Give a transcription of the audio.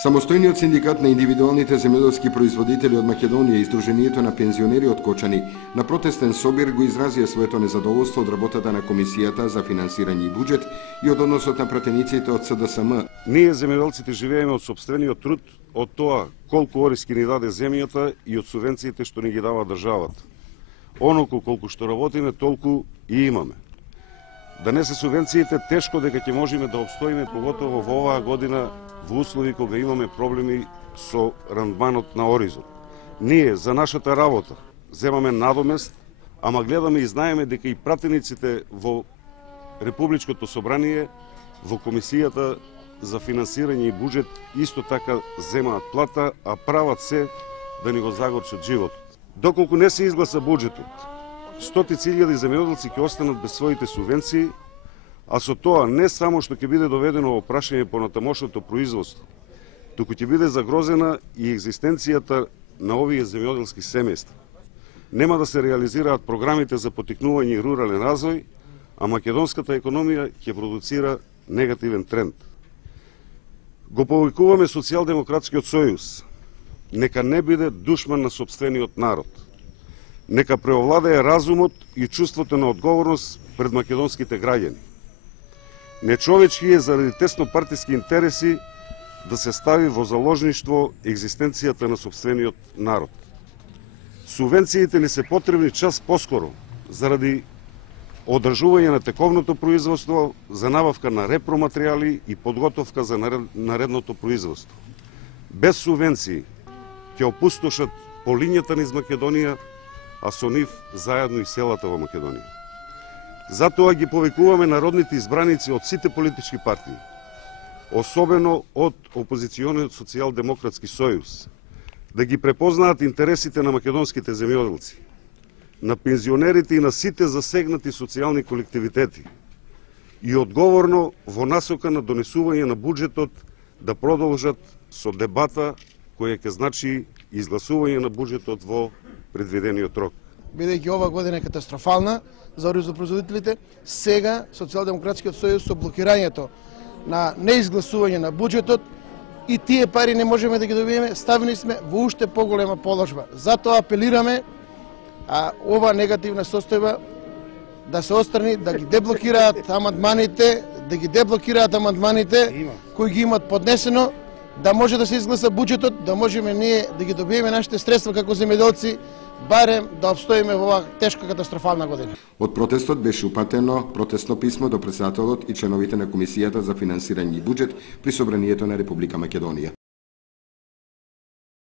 Самостојниот синдикат на индивидуалните земјоделски производители од Македонија и Сдруженијето на пензионери од Кочани на протестен собир го изразија своето незадоволство од работата на Комисијата за финансирање и буџет и од односот на пратениците од СДСМ. Ние земјоделците живееме од сопствениот труд, од тоа колку ориски ни даде земјата и од субвенциите што ни ги дава државата. Оноку колку што работиме, толку и имаме. Да не се субвенциите, тешко дека ќе можеме да обстоиме, поготово во оваа година, во услови кога имаме проблеми со рандманот на оризот. Ние за нашата работа земаме надомест, ама гледаме и знаеме дека и пратениците во Републичкото собрание, во Комисијата за финансирање и буџет исто така земаат плата, а прават се да ни го загорчат животот. Доколку не се изгласа буџетот, стотици илјади земјоделци ќе останат без своите субвенции, а со тоа не само што ќе биде доведено во прашање по натамошното производство, туку ќе биде загрозена и екзистенцијата на овие земјоделски семејства. Нема да се реализираат програмите за поттикнување и рурален развој, а македонската економија ќе продуцира негативен тренд. Го повикуваме Социјалдемократскиот сојуз. Нека не биде душман на сопствениот народ. Нека преовладее разумот и чувството на одговорност пред македонските граѓани. Нечовечки е заради теснопартиски интереси да се стави во заложништво екзистенцијата на сопствениот народ. Субвенциите ни се потребни час поскоро заради одржување на тековното производство, за набавка на репроматеријали и подготовка за наредното производство. Без субвенции ќе опустошат полињата низ Македонија, а со нив заедно и селата во Македонија. Затоа ги повикуваме народните избраници од сите политички партии, особено од опозициониот Социјалдемократски сојуз, да ги препознаат интересите на македонските земјоделци, на пензионерите и на сите засегнати социјални колективитети и одговорно во насока на донесување на буџетот да продолжат со дебата која ќе значи изгласување на буџетот во предвидениот рок. Бидејќи ова година е катастрофална за оризопроизводителите, сега Социјалдемократскиот сојуз со блокирањето на неизгласување на буџетот и тие пари не можеме да ги добиеме, ставени сме во уште поголема положба. Затоа апелираме ова негативна состојба да се отстрани, да ги деблокираат амандманите, кои ги имат поднесено, да може да се изгласа буџетот, да можеме ние да ги добиеме нашите средства како земјоделци, барем да обстоиме во оваа тешка катастрофална година. Од протестот беше упатено протестно писмо до претседателот и членовите на Комисијата за финансирање и буџет при Собранието на Република Македонија.